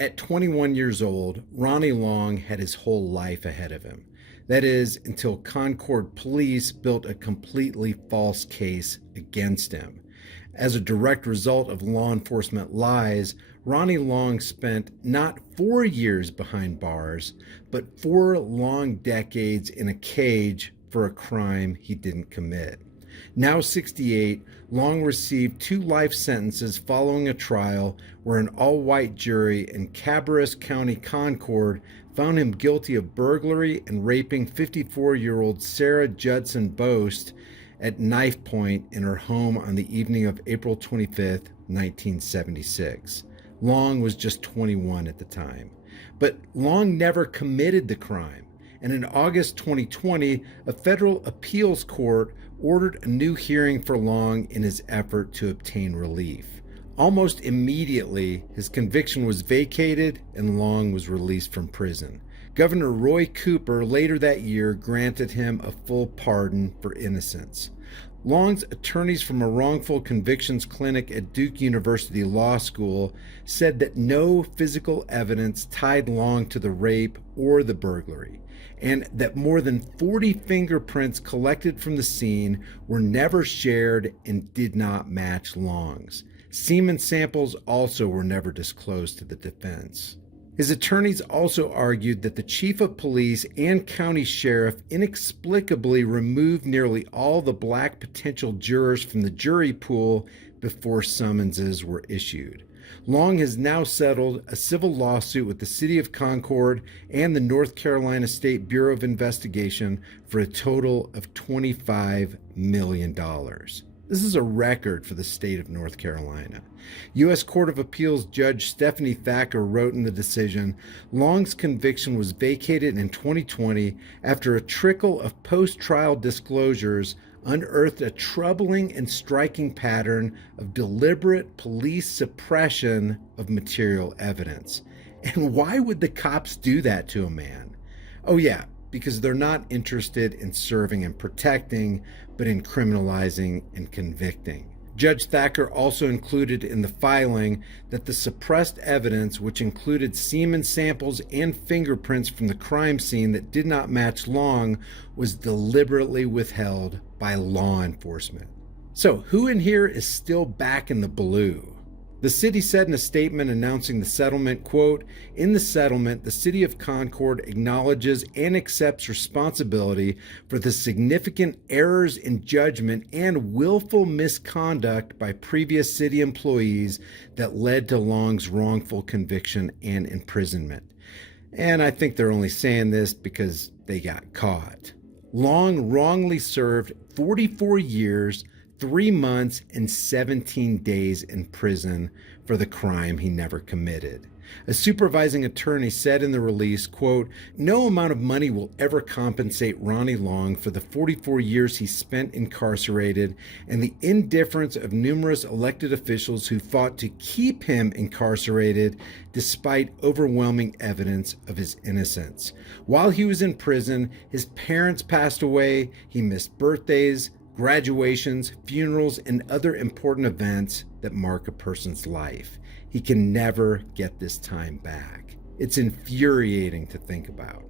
At 21 years old, Ronnie Long had his whole life ahead of him. That is, until Concord police built a completely false case against him. As a direct result of law enforcement lies, Ronnie Long spent not 4 years behind bars, but 4 long decades in a cage for a crime he didn't commit. Now 68, Long received 2 life sentences following a trial where an all-white jury in Cabarrus County, Concord, found him guilty of burglary and raping 54-year-old Sarah Judson Boast at knife point in her home on the evening of April 25, 1976. Long was just 21 at the time. But Long never committed the crime. And in August 2020, a federal appeals court ordered a new hearing for Long in his effort to obtain relief. Almost immediately, his conviction was vacated and Long was released from prison. Governor Roy Cooper later that year granted him a full pardon for innocence. Long's attorneys from a wrongful convictions clinic at Duke University Law School said that no physical evidence tied Long to the rape or the burglary, and that more than 40 fingerprints collected from the scene were never shared and did not match Long's. Semen samples also were never disclosed to the defense. His attorneys also argued that the chief of police and county sheriff inexplicably removed nearly all the black potential jurors from the jury pool before summonses were issued. Long has now settled a civil lawsuit with the City of Concord and the North Carolina State Bureau of Investigation for a total of $25 million. This is a record for the state of North Carolina. U.S. Court of Appeals Judge Stephanie Thacker wrote in the decision, Long's conviction was vacated in 2020 after a trickle of post-trial disclosures unearthed a troubling and striking pattern of deliberate police suppression of material evidence. And why would the cops do that to a man? Oh yeah, because they're not interested in serving and protecting, but in criminalizing and convicting. Judge Thacker also included in the filing that the suppressed evidence, which included semen samples and fingerprints from the crime scene that did not match Long, was deliberately withheld by law enforcement. So, who in here is still back in the blue? The city said in a statement announcing the settlement, quote, "In the settlement, the City of Concord acknowledges and accepts responsibility for the significant errors in judgment and willful misconduct by previous city employees that led to Long's wrongful conviction and imprisonment." And I think they're only saying this because they got caught. Long wrongly served 44 years, 3 months, and 17 days in prison for the crime he never committed. A supervising attorney said in the release, quote, "No amount of money will ever compensate Ronnie Long for the 44 years he spent incarcerated and the indifference of numerous elected officials who fought to keep him incarcerated despite overwhelming evidence of his innocence. While he was in prison, his parents passed away, he missed birthdays, graduations, funerals, and other important events that mark a person's life. He can never get this time back. It's infuriating to think about."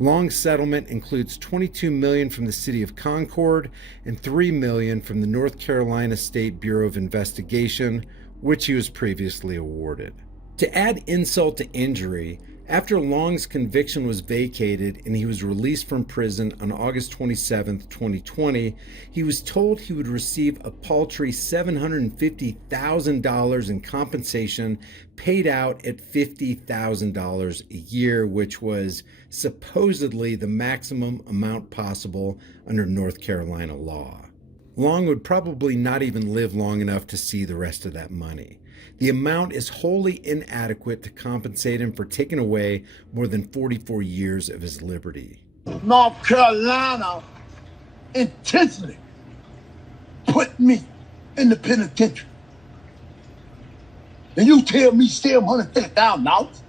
Long's settlement includes $22 million from the City of Concord and $3 million from the North Carolina State Bureau of Investigation, which he was previously awarded. To add insult to injury, after Long's conviction was vacated and he was released from prison on August 27, 2020, he was told he would receive a paltry $750,000 in compensation paid out at $50,000 a year, which was supposedly the maximum amount possible under North Carolina law. Long would probably not even live long enough to see the rest of that money. The amount is wholly inadequate to compensate him for taking away more than 44 years of his liberty. North Carolina intentionally put me in the penitentiary. And you tell me still $150,000?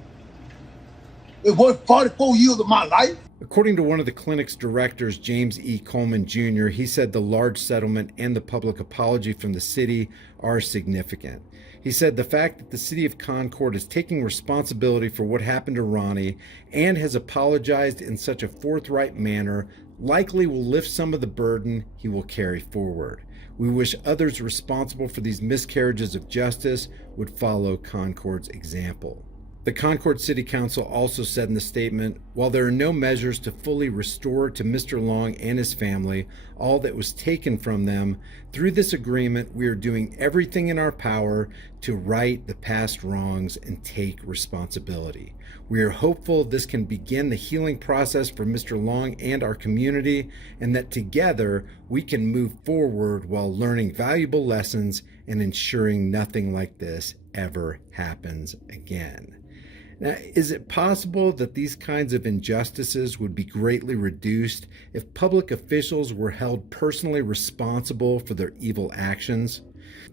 It worth 44 years of my life? According to one of the clinic's directors, James E. Coleman Jr., he said the large settlement and the public apology from the city are significant. He said the fact that the city of Concord is taking responsibility for what happened to Ronnie and has apologized in such a forthright manner likely will lift some of the burden he will carry forward. We wish others responsible for these miscarriages of justice would follow Concord's example. The Concord City Council also said in the statement, while there are no measures to fully restore to Mr. Long and his family all that was taken from them, through this agreement we are doing everything in our power to right the past wrongs and take responsibility. We are hopeful this can begin the healing process for Mr. Long and our community, and that together we can move forward while learning valuable lessons and ensuring nothing like this ever happens again. Now, is it possible that these kinds of injustices would be greatly reduced if public officials were held personally responsible for their evil actions?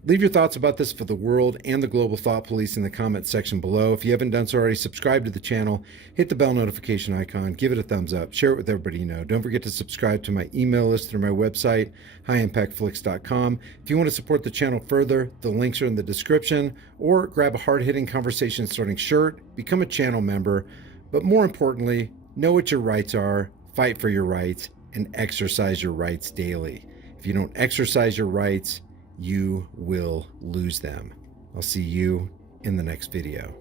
Leave your thoughts about this for the world and the Global Thought Police in the comments section below. If you haven't done so already, subscribe to the channel, hit the bell notification icon, give it a thumbs up, share it with everybody you know. Don't forget to subscribe to my email list through my website, highimpactflix.com. If you want to support the channel further, the links are in the description, or grab a hard-hitting conversation starting shirt, become a channel member, but more importantly, know what your rights are, fight for your rights, and exercise your rights daily. If you don't exercise your rights, you will lose them. I'll see you in the next video.